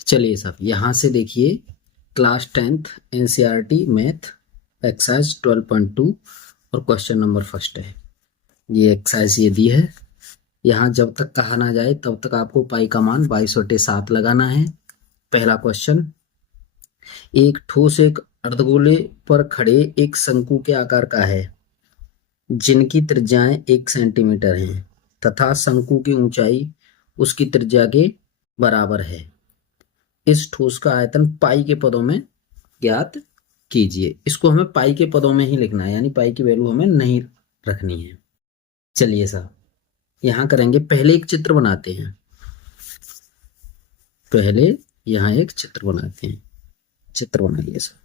चलिए साहब, यहाँ से देखिए class 10th NCERT math exercise 12.2 और क्वेश्चन नंबर फर्स्ट है। ये एक्सरसाइज ये दी है। यहाँ जब तक कहा ना जाए तब तक आपको पाई का मान 22/7 लगाना है। पहला क्वेश्चन, एक ठोस एक अर्धगोले पर खड़े एक शंकु के आकार का है जिनकी त्रिज्याएं 1 सेंटीमीटर हैं तथा शंकु की ऊंचाई उसकी त्रिज्या के बराबर है। इस ठोस का आयतन पाई के पदों में ज्ञात कीजिए। इसको हमें पाई के पदों में ही लिखना है, यानी पाई की वैल्यू हमें नहीं रखनी है। चलिए साहब, यहां करेंगे, पहले एक चित्र बनाते हैं। पहले यहां एक चित्र बनाते हैं। चित्र बनाइए साहब।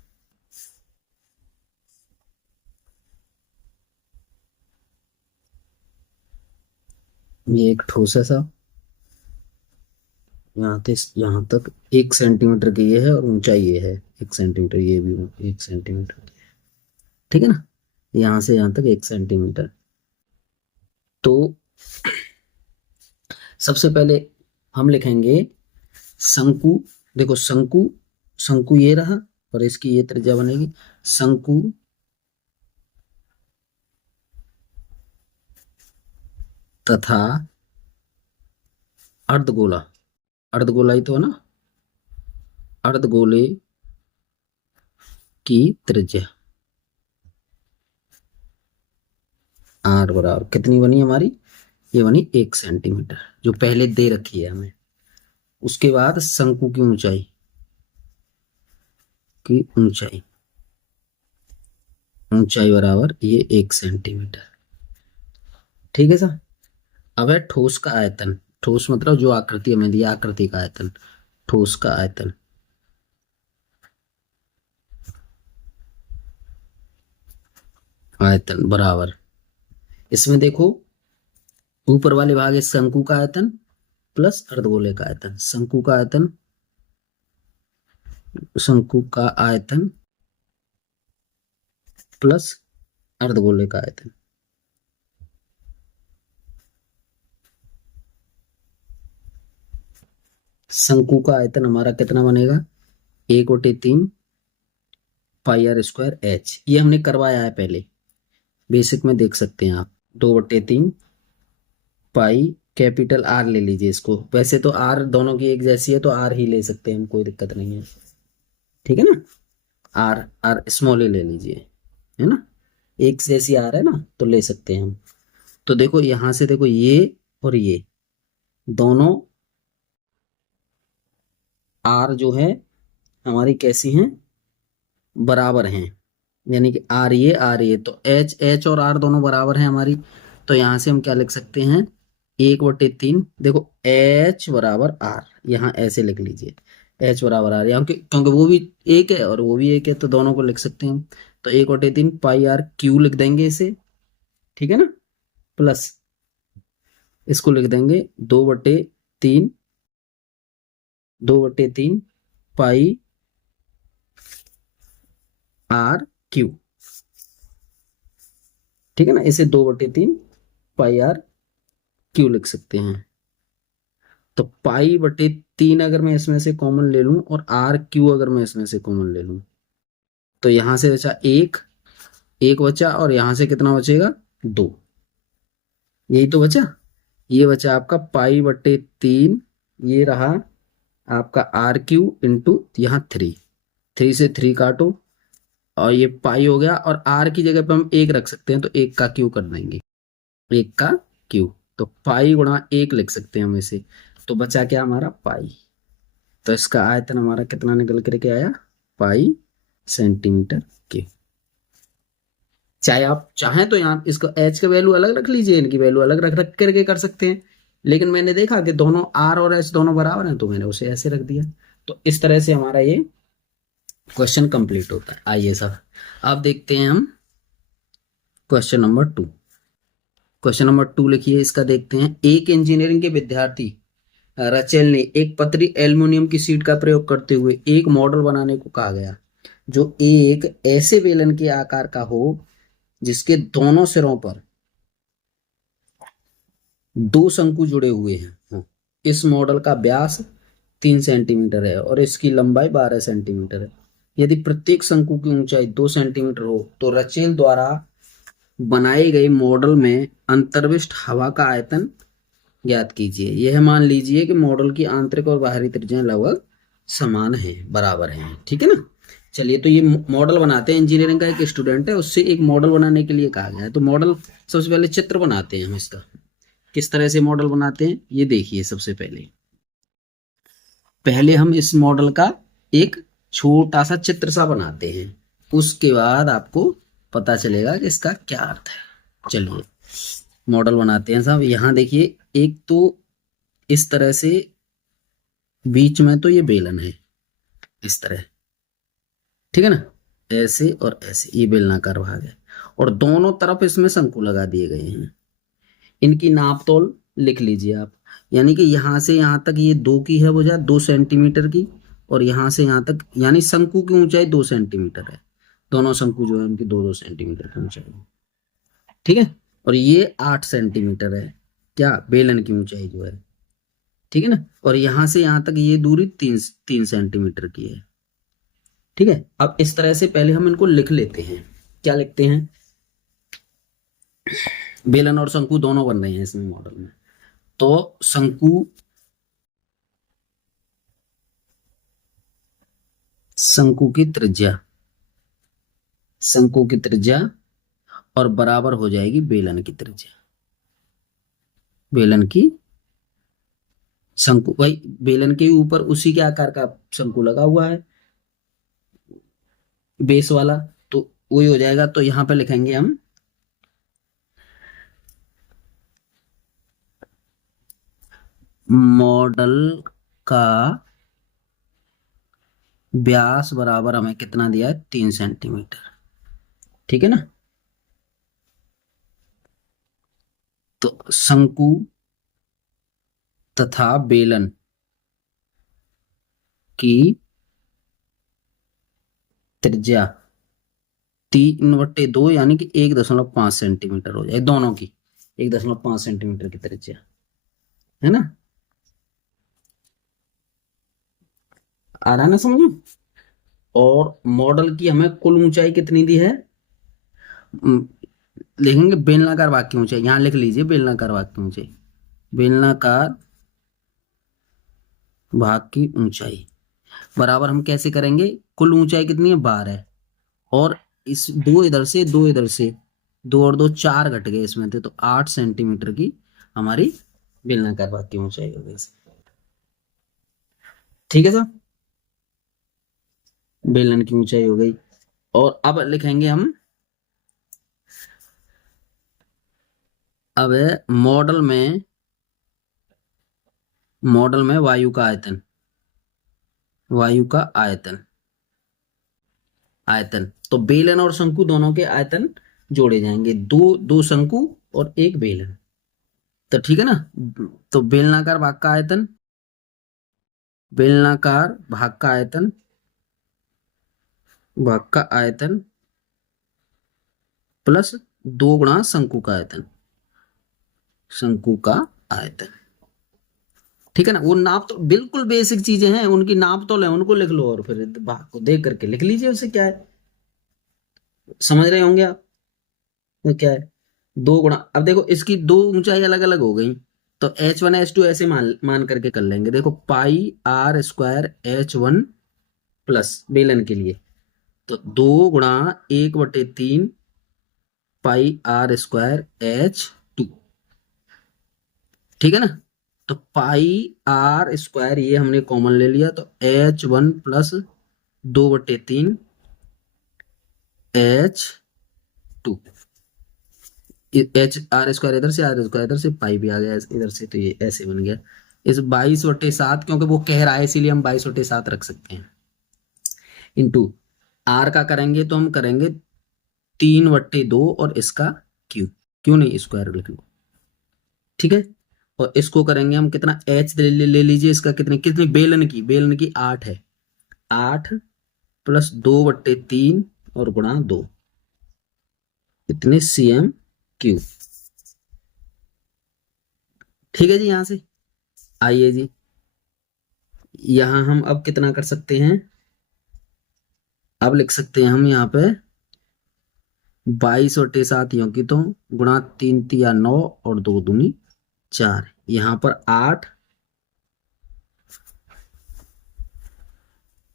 ये एक ठोस है साहब, यहाँ तक 1 सेंटीमीटर की ये है और ऊंचाई ये है 1 सेंटीमीटर, ये भी 1 सेंटीमीटर की है। ठीक है ना, यहां से यहां तक 1 सेंटीमीटर। तो सबसे पहले हम लिखेंगे शंकु। देखो शंकु, शंकु ये रहा और इसकी ये त्रिज्या बनेगी। शंकु तथा अर्धगोला, अर्धगोला ही तो है ना, अर्धगोले की त्रिज्या आर बराबर कितनी बनी हमारी, ये बनी 1 सेंटीमीटर जो पहले दे रखी है हमें। उसके बाद शंकु की ऊंचाई, ऊंचाई बराबर ये 1 सेंटीमीटर। ठीक है सर। अब है ठोस का आयतन। ठोस मतलब जो आकृति हमें दी, आकृति का आयतन, ठोस का आयतन। आयतन बराबर, इसमें देखो ऊपर वाले भाग है शंकु का आयतन प्लस अर्धगोले का आयतन। शंकु का आयतन, शंकु का आयतन प्लस अर्धगोले का आयतन। शंकु का आयतन हमारा कितना बनेगा, 1/3 पाई आर स्क्वायर एच। ये हमने करवाया है पहले, बेसिक में देख सकते हैं आप। 2/3 पाई कैपिटल आर ले लीजिए इसको। वैसे तो आर दोनों की एक जैसी है तो आर ही ले सकते हैं हम, कोई दिक्कत नहीं है। ठीक है ना, आर आर स्मॉल ही ले लीजिए, है ना, एक जैसी आर है ना तो ले सकते हैं हम। तो देखो यहां से देखो ये और ये दोनों आर जो है हमारी कैसी हैं, बराबर हैं। यानी कि आर ये तो एच एच और आर दोनों बराबर हैं हमारी। तो यहां से हम क्या लिख सकते हैं, 1/3। देखो एच बराबर आर, यहाँ ऐसे लिख लीजिए, एच बराबर आर, यहाँ क्योंकि वो भी एक है और वो भी एक है तो दोनों को लिख सकते हैं हम। तो 1/3 पाई आर क्यू लिख देंगे इसे, ठीक है ना, प्लस इसको लिख देंगे 2/3, 2/3 पाई आर क्यू। ठीक है ना, इसे 2/3 पाई आर क्यू लिख सकते हैं। तो पाई/3 अगर मैं इसमें से कॉमन ले लूं और आर क्यू अगर मैं इसमें से कॉमन ले लूं तो यहां से बचा एक, एक बचा और यहां से कितना बचेगा, 2। यही तो बचा, ये बचा आपका पाई/3, ये रहा आपका आर क्यू इंटू यहाँ 3, 3 से 3 काटो और ये पाई हो गया। और आर की जगह पे हम 1 रख सकते हैं तो 1 का क्यू कर देंगे, 1 का क्यू। तो पाई गुणा 1 लिख सकते हैं हम इसे। तो बचा क्या हमारा, पाई। तो इसका आयतन हमारा कितना निकल करके आया, पाई सेंटीमीटर क्यूब। चाहे आप चाहें तो यहाँ इसको एच का वैल्यू अलग रख लीजिए, इनकी वैल्यू अलग रख रख करके कर सकते हैं, लेकिन मैंने देखा कि दोनों आर और एच दोनों बराबर हैं तो मैंने उसे ऐसे रख दिया। तो इस तरह से हमारा ये क्वेश्चन कंप्लीट होता है। आइए सर अब देखते हैं हम क्वेश्चन नंबर 2। क्वेश्चन नंबर 2 लिखिए, इसका देखते हैं। एक इंजीनियरिंग के विद्यार्थी रचेल ने एक पतली एल्युमिनियम की शीट का प्रयोग करते हुए एक मॉडल बनाने को कहा गया जो एक ऐसे बेलन के आकार का हो जिसके दोनों सिरों पर 2 शंकु जुड़े हुए हैं। इस मॉडल का व्यास 3 सेंटीमीटर है और इसकी लंबाई 12 सेंटीमीटर है। यदि प्रत्येक शंकु की ऊंचाई 2 सेंटीमीटर हो तो रचेल द्वारा बनाए गए मॉडल में अंतर्विष्ट हवा का आयतन ज्ञात कीजिए। यह मान लीजिए कि मॉडल की आंतरिक और बाहरी त्रिज्याएं लगभग समान है, बराबर हैं। ठीक है ना। चलिए, तो ये मॉडल बनाते हैं। इंजीनियरिंग का एक स्टूडेंट है, उससे एक मॉडल बनाने के लिए कहा गया है। तो मॉडल सबसे पहले चित्र बनाते हैं हम इसका। किस तरह से मॉडल बनाते हैं ये देखिए। सबसे पहले पहले हम इस मॉडल का एक छोटा सा चित्र सा बनाते हैं, उसके बाद आपको पता चलेगा कि इसका क्या अर्थ है। चलिए मॉडल बनाते हैं साहब। यहाँ देखिए, एक तो इस तरह से बीच में तो ये बेलन है इस तरह, ठीक है ना, ऐसे और ऐसे ये बेलनाकार भाग है और दोनों तरफ इसमें शंकु लगा दिए गए हैं। इनकी नाप तोल लिख लीजिए आप। यानी कि यहाँ से यहाँ तक ये 2 की है भुजा, 2 सेंटीमीटर की, और यहाँ से यहाँ तक यानी शंकु की ऊंचाई 2 सेंटीमीटर है। दोनों शंकु जो है उनकी 2-2 सेंटीमीटर की ऊंचाई है। ठीक है। और ये 8 सेंटीमीटर है, क्या बेलन की ऊंचाई जो है। ठीक है ना। और यहाँ से यहाँ तक ये दूरी 3 सेंटीमीटर की है। ठीक है। अब इस तरह से पहले हम इनको लिख लेते हैं। क्या लिखते हैं? बेलन और शंकु दोनों बन रहे हैं इसमें मॉडल में। तो शंकु की त्रिज्या और बराबर हो जाएगी बेलन की त्रिज्या। बेलन की शंकु भाई, बेलन के ऊपर उसी के आकार का शंकु लगा हुआ है, बेस वाला, तो वही हो जाएगा। तो यहां पे लिखेंगे हम मॉडल का व्यास बराबर हमें कितना दिया है? 3 सेंटीमीटर। ठीक है ना। तो शंकु तथा बेलन की त्रिज्या 3/2 यानी कि 1.5 सेंटीमीटर हो जाए दोनों की। 1.5 सेंटीमीटर की त्रिज्या है ना। आ रहा है ना समझ में। और मॉडल की हमें कुल ऊंचाई कितनी दी है? लिखेंगे बेलनाकार भाग की ऊंचाई। यहां लिख लीजिए बेलनाकार भाग की ऊंचाई। बेलनाकार भाग की ऊंचाई बराबर हम कैसे करेंगे? कुल ऊंचाई कितनी है? 12। और इस दो इधर से, दो इधर से, 2 और 2 4 घट गए इसमें थे, तो 8 सेंटीमीटर की हमारी बेलनाकार भाग की ऊंचाई हो गई। ठीक है सर, बेलन की ऊंचाई हो गई। और अब लिखेंगे हम, अब मॉडल में वायु का आयतन, वायु का आयतन तो बेलन और शंकु दोनों के आयतन जोड़े जाएंगे। दो शंकु और एक बेलन। तो ठीक है ना। तो बेलनाकार भाग का आयतन, बेलनाकार भाग का आयतन, भाग का आयतन प्लस 2 गुणा शंकु का आयतन, शंकु का आयतन। ठीक है ना। वो नाप तो बिल्कुल बेसिक चीजें हैं, उनकी नाप तो ले, उनको लिख लो और फिर भाग को देख करके लिख लीजिए उसे क्या है। समझ रहे होंगे आप। तो क्या है? 2 गुणा, अब देखो इसकी दो ऊंचाई अलग अलग हो गई, तो H1 H2 ऐसे मान मान करके कर लेंगे। देखो πr² H1 प्लस बेलन के लिए, तो 2 गुणा 1/3 πr² H2। ठीक है ना। तो πr² ये हमने कॉमन ले लिया, तो H1 plus 2/3 H2। H r² इधर से, r² इधर से, पाई भी आ गया इधर से, तो ये ऐसे बन गया। इस 22/7, क्योंकि वो कह रहा है इसीलिए हम 22/7 रख सकते हैं। इंटू आर का करेंगे तो हम करेंगे 3/2 और इसका क्यों नहीं स्क्वायर लिख लो। ठीक है। और इसको करेंगे हम कितना? एच ले लीजिए। इसका कितनी बेलन की 8 है। 8 प्लस 2/3 और गुणा 2, इतने cm3। ठीक है जी। यहां से आइए जी, यहाँ हम अब कितना कर सकते हैं, अब लिख सकते हैं हम यहाँ पे 22/7 यों की तो गुणा 3 × 3 = 9 और 2 × 2 = 4। यहाँ पर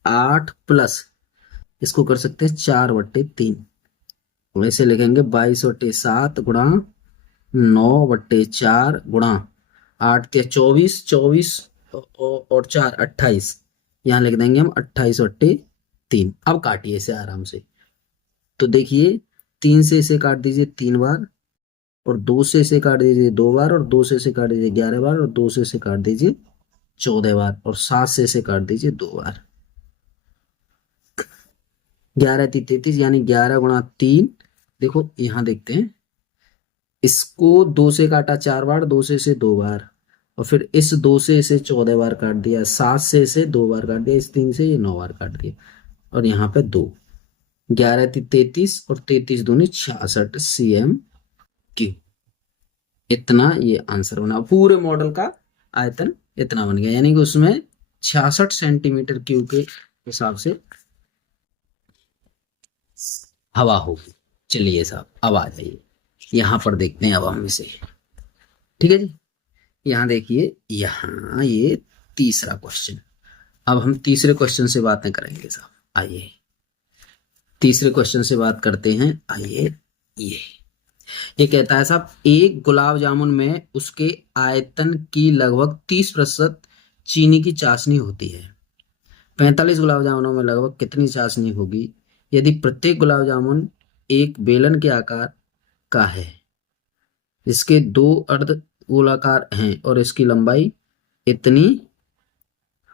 8 प्लस इसको कर सकते हैं 4/3, वैसे लिखेंगे 22/7 गुणा 9/4 गुणा 8 × 3 = 24, 24 और 4 = 28। यहाँ लिख देंगे हम 28/3। अब काटिए इसे आराम से। तो देखिए 3 से इसे काट दीजिए 3 बार, और 2 से इसे काट दीजिए 2 बार, और 2 से इसे काट दीजिए 11 बार, और 2 से इसे काट दीजिए 14 बार, और 7 से इसे काट दीजिए 2 बार। 11 × 3 = 33, यानी 11 × 3। देखो यहाँ देखते हैं, इसको 2 से काटा 4 बार, 2 से इसे 2 बार, और फिर इस 2 से इसे 14 बार काट दिया, 7 से इसे 2 बार काट दिया, इस 3 से ये 9 बार काट दिया, और यहाँ पे 2। 11 × 3 = 33, और 33 दूनी 66 cm3। इतना ये आंसर बना, पूरे मॉडल का आयतन इतना बन गया, यानी कि उसमें 66 cm3 के हिसाब से हवा होगी। चलिए साहब अब आ जाइए, यहाँ पर देखते हैं अब हम इसे। ठीक है जी, यहाँ देखिए, यहाँ ये तीसरा क्वेश्चन। अब हम तीसरे क्वेश्चन से बातें करेंगे साहब। आइए तीसरे क्वेश्चन से बात करते हैं। आइए, ये कहता है साहब, एक गुलाब जामुन में उसके आयतन की लगभग 30% चीनी की चाशनी होती है। 45 गुलाब जामुनों में लगभग कितनी चाशनी होगी यदि प्रत्येक गुलाब जामुन एक बेलन के आकार का है, इसके 2 अर्ध गोलाकार हैं और इसकी लंबाई इतनी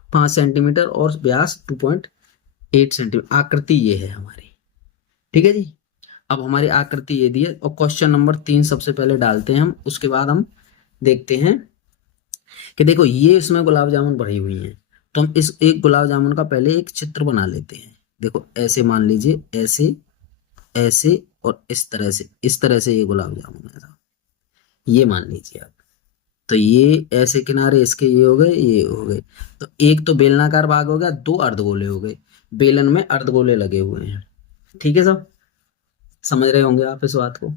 5 सेंटीमीटर और व्यास 2.8 सेंटीमीटर। आकृति ये है हमारी। ठीक है जी, अब हमारी आकृति ये दी है, और क्वेश्चन नंबर 3 सबसे पहले डालते हैं हम, उसके बाद हम देखते हैं कि देखो ये इसमें गुलाब जामुन भरी हुई हैं, तो हम इस एक गुलाब जामुन का पहले एक चित्र बना लेते हैं। देखो ऐसे मान लीजिए, ऐसे, ऐसे और इस तरह से ये गुलाब जामुन है साहब, ये मान लीजिए आप। तो ये ऐसे किनारे इसके ये हो गए, ये हो गए, तो एक तो बेलनाकार भाग हो गया, 2 अर्धगोले हो गए, बेलन में अर्धगोले लगे हुए हैं। ठीक है साहब, समझ रहे होंगे आप इस बात को।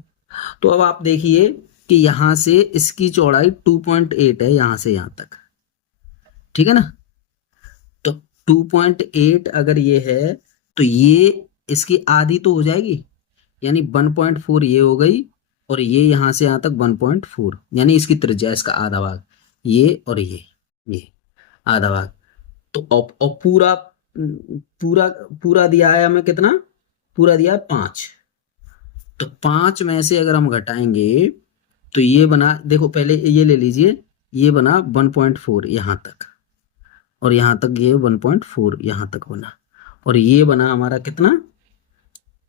तो अब आप देखिए कि यहां से इसकी चौड़ाई 2.8 है, यहां से यहां तक। ठीक है ना, तो 2.8 अगर ये है, तो ये इसकी आधी तो हो जाएगी, यानी 1.4 ये हो गई, और ये यहां से यहां तक 1.4, यानी इसकी त्रिज्या, इसका आधा भाग ये, और ये आधा भाग। तो और पूरा पूरा पूरा दिया है हमें कितना, पूरा दिया है 5। तो 5 में से अगर हम घटाएंगे तो ये बना, देखो पहले ये ले लीजिए, ये बना 1.4 यहाँ तक, और यहाँ तक ये 1.4 यहाँ तक बना, और ये बना हमारा कितना,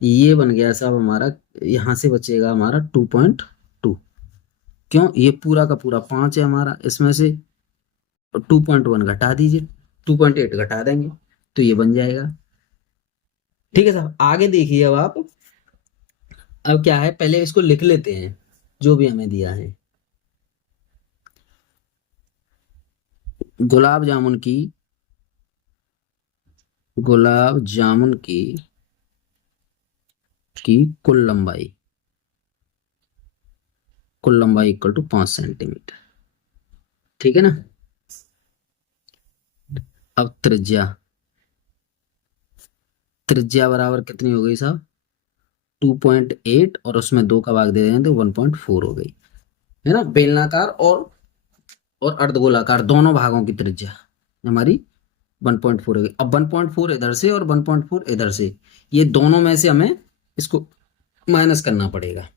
ये बन गया साहब हमारा, यहाँ से बचेगा हमारा 2.2। क्यों, ये पूरा का पूरा 5 है हमारा, इसमें से 2.1 घटा दीजिए, 2.8 घटा देंगे, तो ये बन जाएगा। ठीक है साहब, आगे देखिए अब आप। अब क्या है, पहले इसको लिख लेते हैं जो भी हमें दिया है। गुलाब जामुन की कुल लंबाई इक्वल टू 5 सेंटीमीटर। ठीक है ना, अब त्रिज्या बराबर कितनी हो गई साहब, 2.8, और उसमें 2 का भाग दे दें तो 1.4 हो गई, है ना। बेलनाकार और अर्धगोलाकार दोनों भागों की त्रिज्या हमारी 1.4 हो गई। अब 1.4 इधर से और 1.4 इधर से, ये दोनों में से हमें इसको माइनस करना पड़ेगा।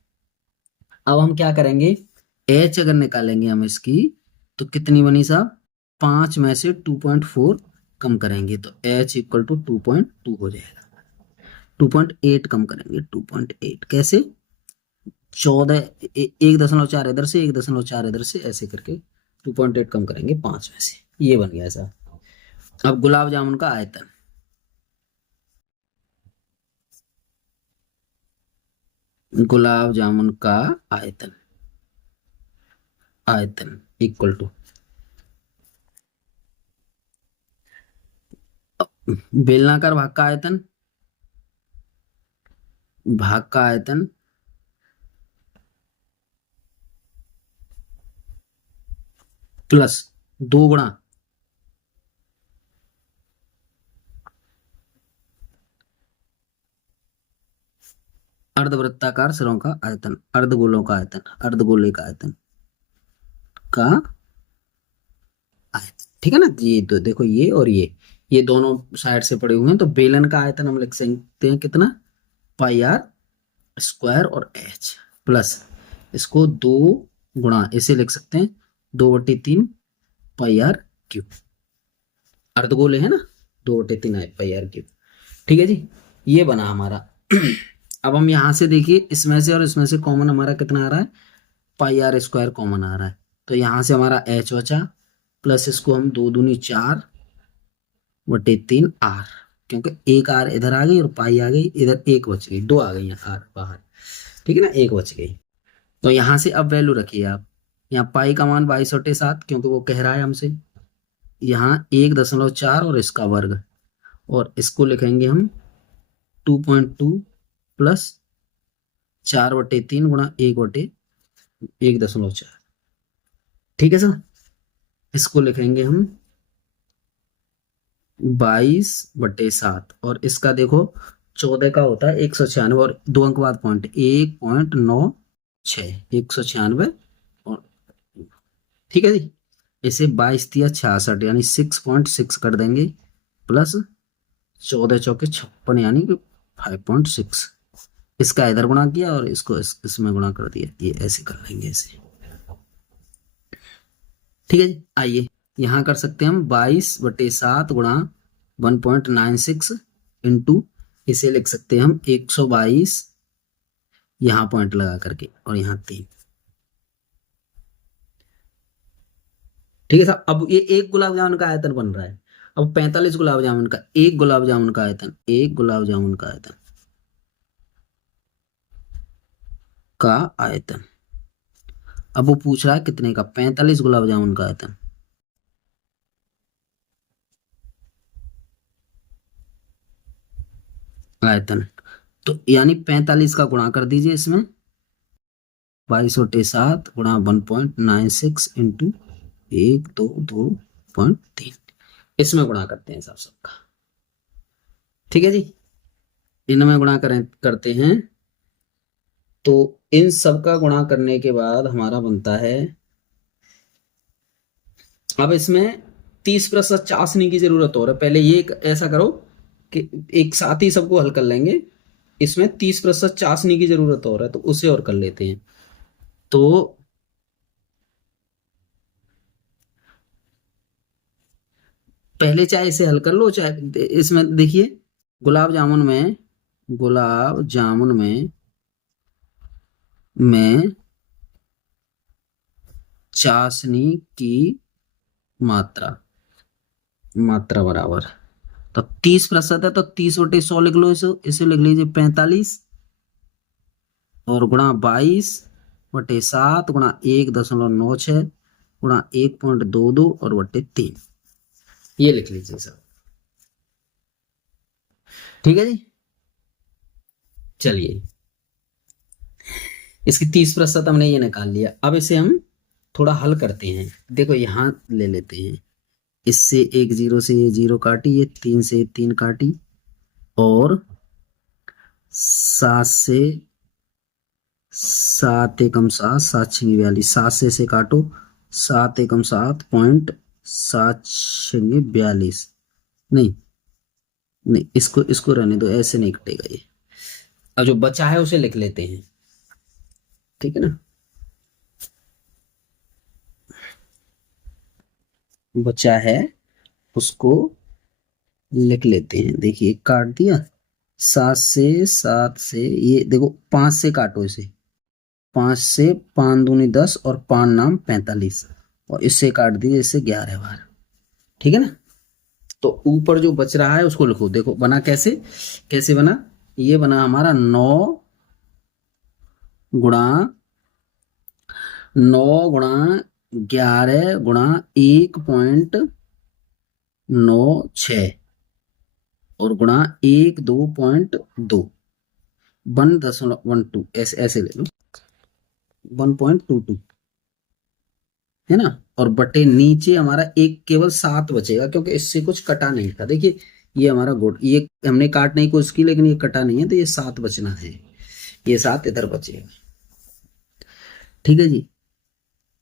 अब हम क्या करेंगे, एच अगर निकालेंगे हम इसकी, तो कितनी बनी साहब, 5 में से 2.4 कम करेंगे तो एच इक्वल टू 2.2 हो जाएगा। 2.8 कम करेंगे, 2.8 कैसे, 14, 1.4 इधर से, 1.4 इधर से, ऐसे करके 2.8 कम करेंगे 5 में से, ये बन गया साहब। अब गुलाब जामुन का आयतन, गुलाब जामुन का आयतन इक्वल टू, बेलनाकार भाग का आयतन, भाग का आयतन प्लस 2 गुणा अर्धवृत्ताकार सिरों का आयतन, अर्धगोलों का आयतन, अर्धगोले का आयतन का आयतन। ठीक है ना, ये तो देखो ये और ये दोनों साइड से पड़े हुए हैं, तो बेलन का आयतन हम लिख सकते हैं कितना, पाई आर स्क्वायर और एच प्लस इसको 2 गुणा इसे लिख सकते हैं 2/3 पाई आर क्यूब। अर्धगोले है ना, 2/3 पाई आर क्यूब। ठीक है जी, ये बना हमारा। अब हम यहां से देखिए, इसमें से और इसमें से कॉमन हमारा कितना आ रहा है, पाई आर स्क्वायर कॉमन आ रहा है, तो यहां से हमारा एच बचा, प्लस इसको हम 2×4/3 आर, क्योंकि एक आर इधर आ गई और पाई आ गई इधर, एक बच गई, 2 आ गई आर बाहर। ठीक है ना, एक बच गई। तो यहां से अब वैल्यू रखिए आप, यहाँ पाई का मान 22/7 क्योंकि वो कह रहा है हमसे, यहाँ 1.4 और इसका वर्ग, और इसको लिखेंगे हम 2.2 प्लस 4/3 गुणा 1/1.4। ठीक है सर, इसको लिखेंगे हम 22/7, और इसका देखो 14 का होता है 196, और 2 अंक बाद पॉइंट 1.96, 196। और ठीक है जी, इसे 22×3 = 66 यानी 6.6 कर देंगे, प्लस 14×4 = 56 यानी कि 5.6। इसका इधर गुणा किया और इसको इसमें गुणा कर दिया, ये ऐसे कर लेंगे ऐसे। ठीक है जी, आइए यहाँ कर सकते हैं हम 22/7 गुणा 1.96 इंटू, इसे लिख सकते हैं हम 122, यहाँ पॉइंट लगा करके, और यहाँ 3। ठीक है साहब, अब ये एक गुलाब जामुन का आयतन बन रहा है। अब 45 गुलाब जामुन का, एक गुलाब जामुन का आयतन, एक गुलाब जामुन का आयतन का आयतन, अब वो पूछ रहा है कितने का, 45 गुलाब जामुन का आयतन। आयतन तो यानी 45 का गुणा कर दीजिए इसमें, 22/7 गुणा 1.96 इंटू 122.3, इसमें गुणा करते हैं सब सबका। ठीक है जी, इनमें गुणा करते हैं, तो इन सब का गुणा करने के बाद हमारा बनता है, अब इसमें 30% चाशनी की जरूरत हो रहा है। पहले ये ऐसा करो कि एक साथ ही सबको हल कर लेंगे, इसमें 30% चाशनी की जरूरत हो रहा है, तो उसे और कर लेते हैं। तो पहले चाहे इसे हल कर लो, चाहे इसमें देखिए, गुलाब जामुन में, गुलाब जामुन में चाशनी की मात्रा, मात्रा बराबर, तो 30% है तो 30/100 लिख लो, इसे लिख लीजिए 45, और गुणा 22/7 गुणा 1.96 गुणा 1.22 और बटे 3, ये लिख लीजिए सर। ठीक है जी, चलिए इसकी 30% हमने ये निकाल लिया। अब इसे हम थोड़ा हल करते हैं। देखो यहाँ ले लेते हैं, इससे एक 0 से ये 0 काटी, ये 3 से 3 काटी, और 7 से 7 एकम 7, 7×6 = 42, 7 से इसे काटो, 7 एकम 7 .7×6 = 42, नहीं नहीं, इसको इसको रहने दो, ऐसे नहीं कटेगा ये। अब जो बचा है उसे लिख लेते हैं, ठीक है ना, बचा है उसको लिख लेते हैं। देखिए काट दिया, 7 से ये देखो, 5 से काटो इसे, 5 से 5 दूनी 10 और 5 नाम 45, और इससे काट दिए, इससे 11 बार। ठीक है ना, तो ऊपर जो बच रहा है उसको लिखो। देखो बना कैसे, कैसे बना, ये बना हमारा 9 गुणा 11 गुणा 1.96, और गुणा 1 2.2 1.12 ऐसे ऐसे ले लो 1.22 है ना। और बटे नीचे हमारा एक केवल 7 बचेगा क्योंकि इससे कुछ कटा नहीं था। देखिए ये हमारा गुण, ये हमने काटने की कोशिश की लेकिन ये कटा नहीं है, तो ये 7 बचना है, ये 7 इधर बचेगा। ठीक है जी।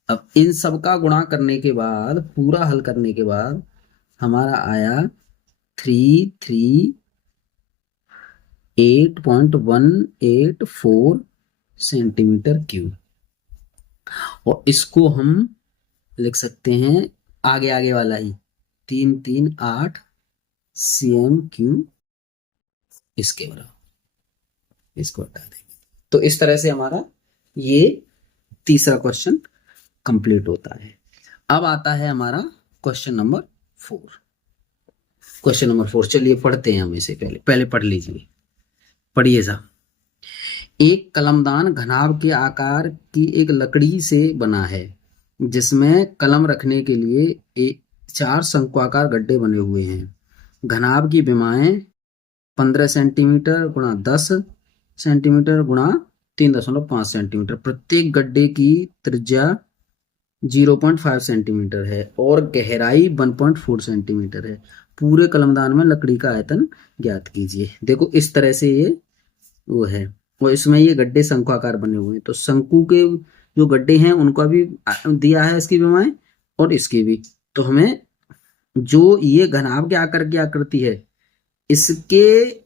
अब इन सब का गुणा करने के बाद, पूरा हल करने के बाद हमारा आया 338.184 सेंटीमीटर क्यूब। और इसको हम लिख सकते हैं आगे आगे वाला ही 338 cm3 इसके बराबर। इसको हटा देंगे तो इस तरह से हमारा ये तीसरा क्वेश्चन कंप्लीट होता है। अब आता है हमारा क्वेश्चन नंबर 4। क्वेश्चन नंबर 4 चलिए पढ़ते हैं हम इसे। पहले पहले पढ़ लीजिए, पढ़िए साहब। एक कलमदान घनाभ के आकार की एक लकड़ी से बना है जिसमें कलम रखने के लिए 4 शंक्वाकार गड्ढे बने हुए हैं। घनाभ की विमाएं 15 सेंटीमीटर गुणा 10 सेंटीमीटर गुणा 3.5 सेंटीमीटर। प्रत्येक गड्ढे की त्रिज्या 0.5 सेंटीमीटर है और गहराई 1.4 सेंटीमीटर है। पूरे कलमदान में लकड़ी का आयतन ज्ञात कीजिए। देखो इस तरह से ये वो है, और इसमें ये गड्ढे शंक्वाकार बने हुए हैं, तो शंकु के जो गड्ढे हैं उनका भी दिया है इसकी विमाएं और इसकी भी। तो हमें जो ये घनाभ के आकार की आकृति है इसके,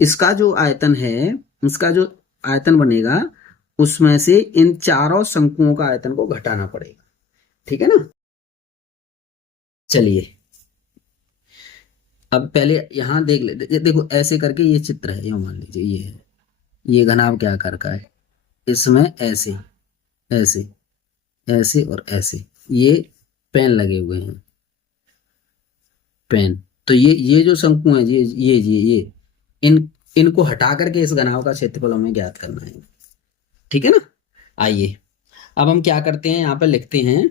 इसका जो आयतन है, इसका जो आयतन बनेगा उसमें से इन चारों शंकुओं का आयतन को घटाना पड़ेगा। ठीक है ना। चलिए अब पहले यहां देख ले, देखो ऐसे करके ये चित्र है, ये मान लीजिए ये है, ये घनाभ के आकार का है। इसमें ऐसे ऐसे ऐसे और ऐसे ये पेन लगे हुए हैं, पेन। तो ये जो शंकु है ये इन इनको हटा करके इस घनाभ का क्षेत्रफल हमें ज्ञात करना है। ठीक है ना। आइए अब हम क्या करते हैं, यहां पर लिखते हैं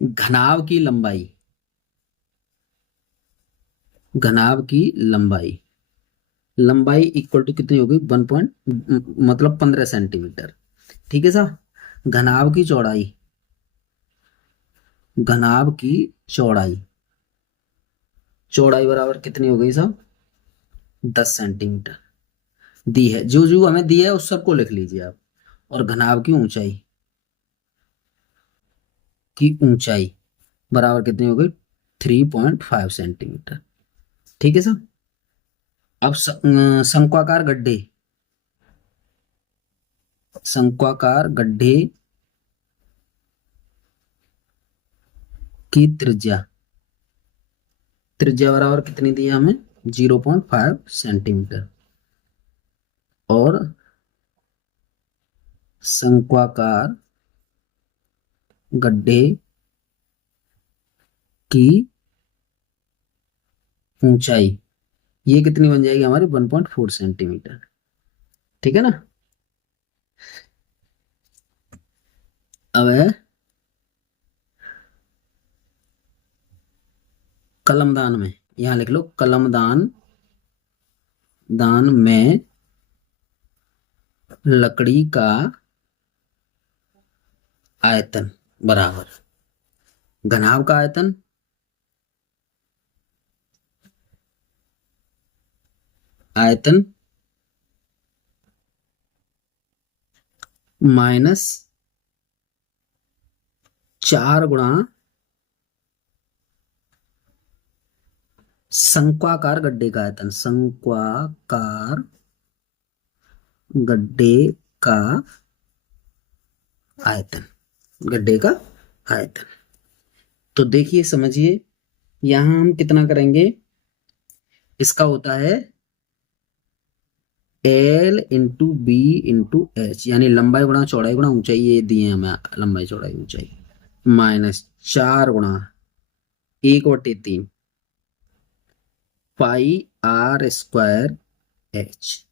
घनाभ की लंबाई, घनाभ की लंबाई, लंबाई इक्वल टू कितनी होगी 1 पॉइंट मतलब 15 सेंटीमीटर। ठीक है साहब। घनाभ की चौड़ाई, घनाभ की चौड़ाई, चौड़ाई बराबर कितनी हो गई साहब 10 सेंटीमीटर दी है। जो जो हमें दी है उस सबको लिख लीजिए आप। और घनाभ की ऊंचाई, की ऊंचाई बराबर कितनी हो गई 3.5 सेंटीमीटर। ठीक है साहब। अब शंक्वाकार गड्ढे, शंक्वाकार गड्ढे की त्रिज्या, त्रिज्या बराबर कितनी दी है हमें 0.5 सेंटीमीटर। और शंक्वाकार गड्ढे की ऊंचाई ये कितनी बन जाएगी हमारी 1.4 सेंटीमीटर। ठीक है ना। अब है कलमदान में, यहां लिख लो कलमदान, दान में लकड़ी का आयतन बराबर घनाभ का आयतन आयतन माइनस 4 गुणा शंक्वाकार गड्ढे का आयतन, शंक्वाकार गड्ढे का आयतन, गड्ढे का आयतन। तो देखिए समझिए यहां हम कितना करेंगे, इसका होता है L into B into H, यानी लंबाई गुणा चौड़ाई गुणा ऊंचाई, ये दिए हमें लंबाई चौड़ाई ऊंचाई, माइनस 4 गुणा 1/3 pi r square h,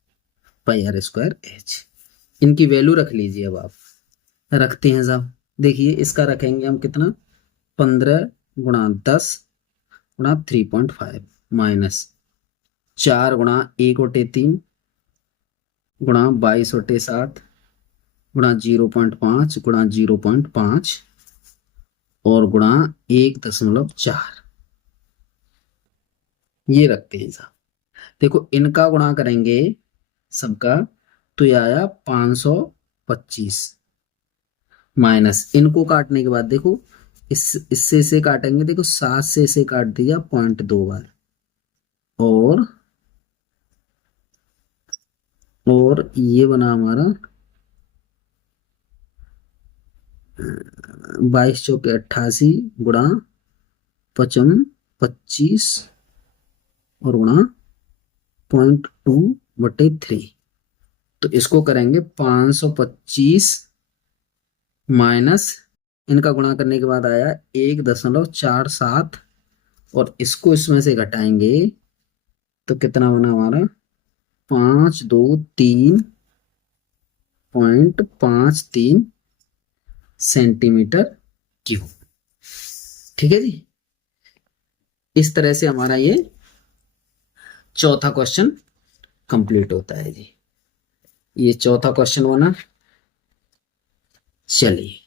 pi r square h. इनकी वैल्यू रख लीजिए। अब आप रखते हैं साहब। देखिए इसका रखेंगे हम कितना 15 गुणा 10 गुणा 3.5 माइनस 4 × 1/3 गुणा 22/7 गुणा 0.5 गुणा 0.5 और गुणा 1.4 ये रखते हैं साहब। देखो इनका गुणा करेंगे सबका तो ये आया 525 माइनस इनको काटने के बाद देखो इससे इसे काटेंगे, देखो 7 से इसे काट दिया 0.2 बार और ये बना हमारा 22 चौके 88 गुणा 25 और गुणा 0.2/3 तो इसको करेंगे 525 माइनस इनका गुणा करने के बाद आया 1.47 और इसको इसमें से घटाएंगे तो कितना बना हमारा 523.53 सेंटीमीटर क्यूब। ठीक है जी, इस तरह से हमारा ये चौथा क्वेश्चन कंप्लीट होता है जी। ये चौथा क्वेश्चन बना। चलिए